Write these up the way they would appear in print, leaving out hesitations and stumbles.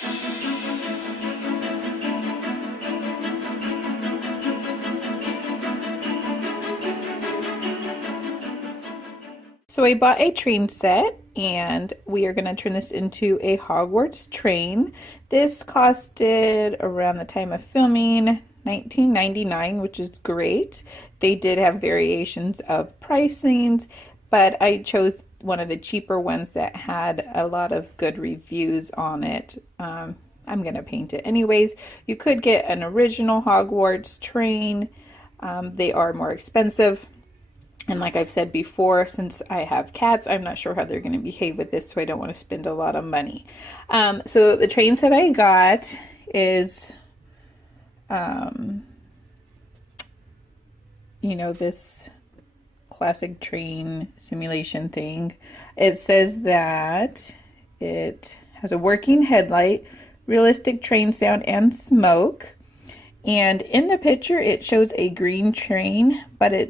So I bought a train set and we are going to turn this into a Hogwarts train. This costed around the time of filming $19.99, which is great. They did have variations of pricings, but I chose one of the cheaper ones that had a lot of good reviews on it. I'm going to paint it anyways. You could get an original Hogwarts train. They are more expensive. And like I've said before, since I have cats, I'm not sure how they're going to behave with this, so I don't want to spend a lot of money. So the trains that I got is, this classic train simulation thing. It says that it has a working headlight, realistic train sound, and smoke. And in the picture, it shows a green train, but I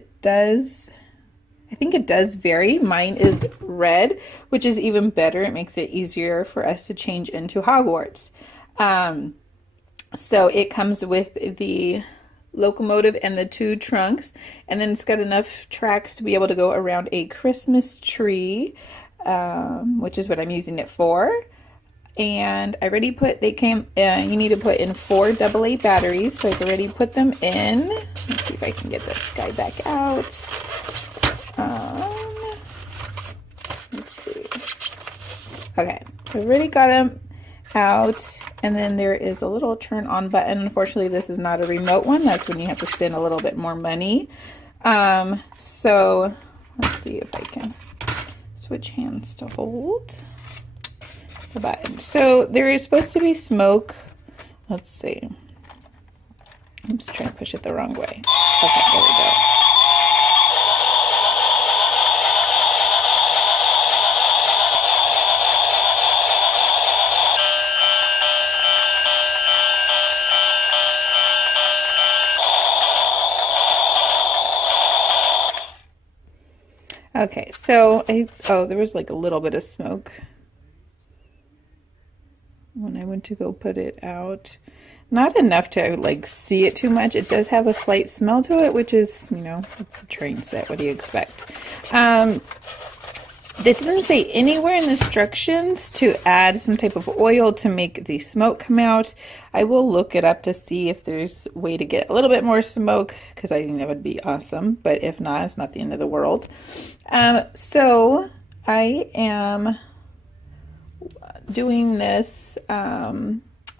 think it does vary. Mine is red, which is even better. It makes it easier for us to change into Hogwarts. So it comes with the locomotive and the 2 trunks, and then it's got enough tracks to be able to go around a Christmas tree, which is what I'm using it for. And I already you need to put in 4 AA batteries, so I've already put them in. Let's see if I can get this guy back out. Let's see. Okay, so I've already got them out, and then there is a little turn on button. Unfortunately, this is not a remote one. That's when you have to spend a little bit more money. So let's see if I can switch hands to hold the button. So there is supposed to be smoke. Let's see. I'm just trying to push it the wrong way. Okay, there we go. Okay, so there was like a little bit of smoke when I went to go put it out. Not enough to like see it too much. It does have a slight smell to it, which is, it's a train set. What do you expect? It doesn't say anywhere in the instructions to add some type of oil to make the smoke come out. I will look it up to see if there's a way to get a little bit more smoke, because I think that would be awesome. But if not, it's not the end of the world. So I am doing this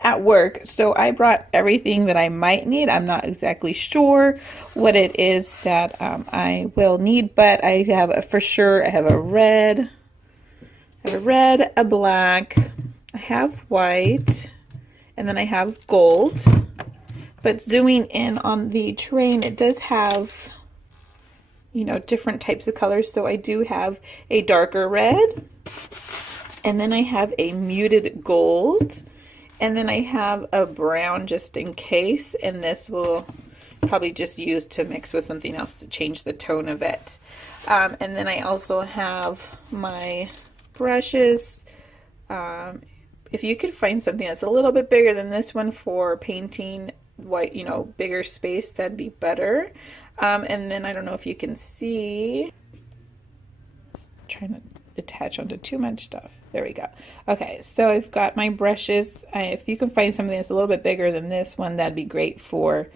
at work. So I brought everything that I might need. I'm not exactly sure what it is that I will need, but I have for sure, I have a red, a black, I have white, and then I have gold. But zooming in on the train, it does have, different types of colors. So I do have a darker red, and then I have a muted gold, and then I have a brown just in case, and this will probably just use to mix with something else to change the tone of it. And then I also have my brushes. If you could find something that's a little bit bigger than this one for painting white, bigger space, that'd be better. And then I don't know if you can see, just trying to attach onto too much stuff. There we go. Okay, so I've got my brushes. If you can find something that's a little bit bigger than this one, that'd be great for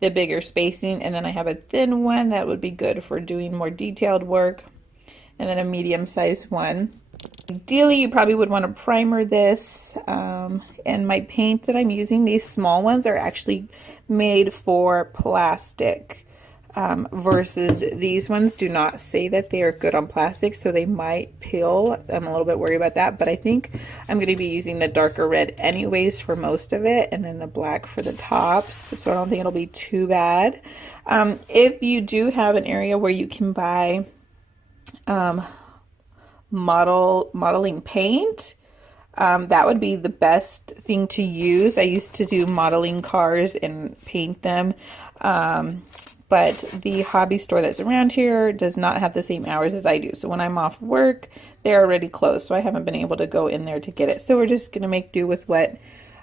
the bigger spacing. And then I have a thin one that would be good for doing more detailed work, and then a medium-sized one. Ideally, you probably would want to primer this. And my paint that I'm using, these small ones, are actually made for plastic. Versus these ones do not say that they are good on plastic, so they might peel. I'm a little bit worried about that, but I think I'm going to be using the darker red anyways for most of it, and then the black for the tops, so I don't think it'll be too bad. If you do have an area where you can buy modeling paint, that would be the best thing to use. I used to do modeling cars and paint them. But the hobby store that's around here does not have the same hours as I do. So when I'm off work, they're already closed, so I haven't been able to go in there to get it. So we're just gonna make do with what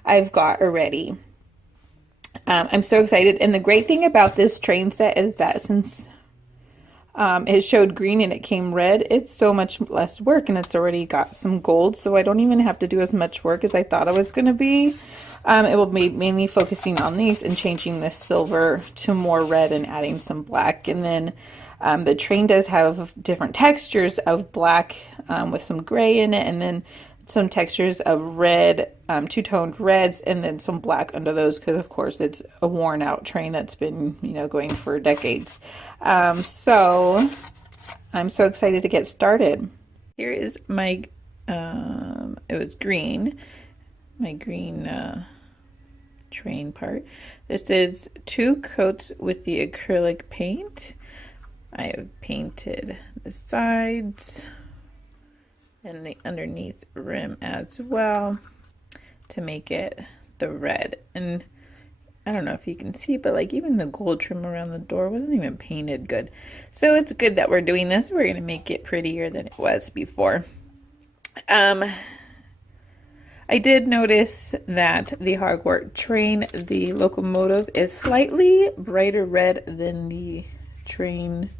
I've got already. I'm so excited, and the great thing about this train set is that since it showed green and it came red, it's so much less work, and it's already got some gold, so I don't even have to do as much work as I thought it was going to be. It will be mainly focusing on these and changing this silver to more red and adding some black. And then the train does have different textures of black with some gray in it, and then some textures of red, two-toned reds, and then some black under those, because of course it's a worn out train that's been, you know, going for decades. So I'm so excited to get started. Here is my, it was green, my green train part. This is 2 coats with the acrylic paint. I have painted the sides and the underneath rim as well to make it the red. And I don't know if you can see, but like even the gold trim around the door wasn't even painted good. So it's good that we're doing this. We're going to make it prettier than it was before. I did notice that the Hogwarts train, the locomotive, is slightly brighter red than the train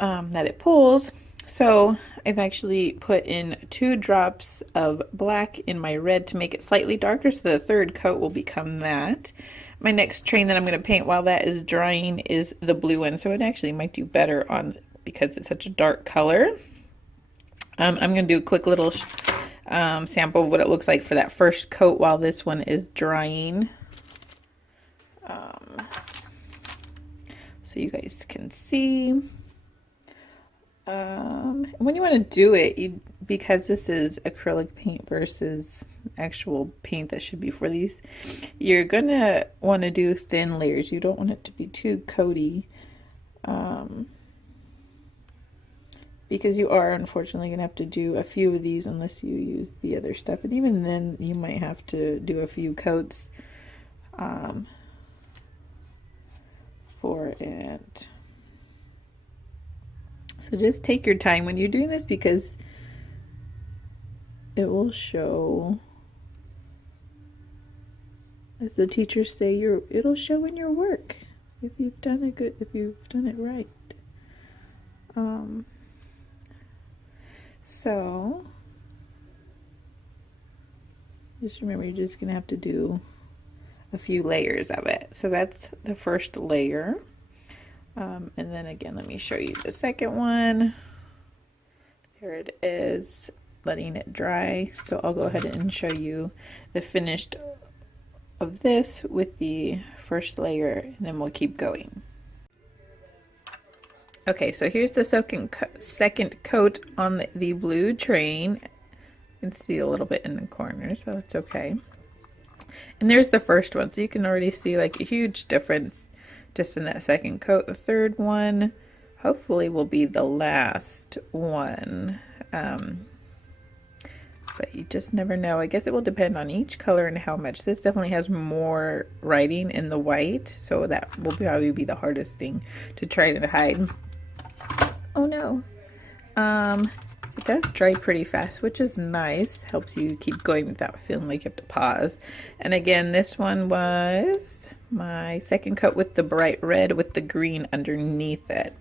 that it pulls. So I've actually put in 2 drops of black in my red to make it slightly darker, so the 3rd coat will become that. My next train that I'm going to paint while that is drying is the blue one, so it actually might do better on because it's such a dark color. I'm going to do a quick little sample of what it looks like for that first coat while this one is drying. So you guys can see. When you want to do it, because this is acrylic paint versus actual paint that should be for these, you're gonna want to do thin layers. You don't want it to be too coaty, because you are unfortunately gonna have to do a few of these unless you use the other stuff, and even then you might have to do a few coats for it. So just take your time when you're doing this, because it will show, as the teachers say, it'll show in your work if you've done it good, if you've done it right. So just remember, you're just gonna have to do a few layers of it. So that's the first layer. And then again, let me show you the second one. There it is, letting it dry. So I'll go ahead and show you the finished of this with the first layer, and then we'll keep going. Okay, so here's the second coat on the blue train. You can see a little bit in the corners, but that's okay. And there's the first one, so you can already see like a huge difference just in that second coat. The third one hopefully will be the last one, but you just never know. I guess it will depend on each color and how much. This definitely has more writing in the white, so that will probably be the hardest thing to try to hide. Oh no. It does dry pretty fast, which is nice. Helps you keep going without feeling like you have to pause. And again, this one was my second coat with the bright red with the green underneath it.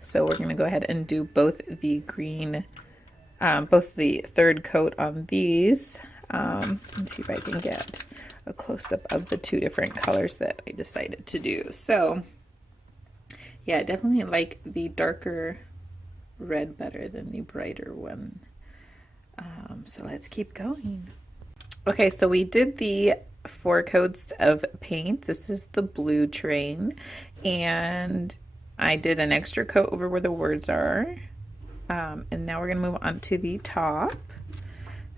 So we're going to go ahead and do both the green, both the third coat on these. Let's see if I can get a close-up of the 2 different colors that I decided to do. So yeah, I definitely like the darker red better than the brighter one. So let's keep going. Okay, so we did the 4 coats of paint. This is the blue train, and I did an extra coat over where the words are. And now we're gonna move on to the top.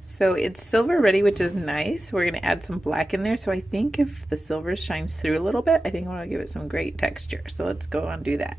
So it's silver ready, which is nice. We're gonna add some black in there. So I think if the silver shines through a little bit, I think I'm gonna give it some great texture. So let's go and do that.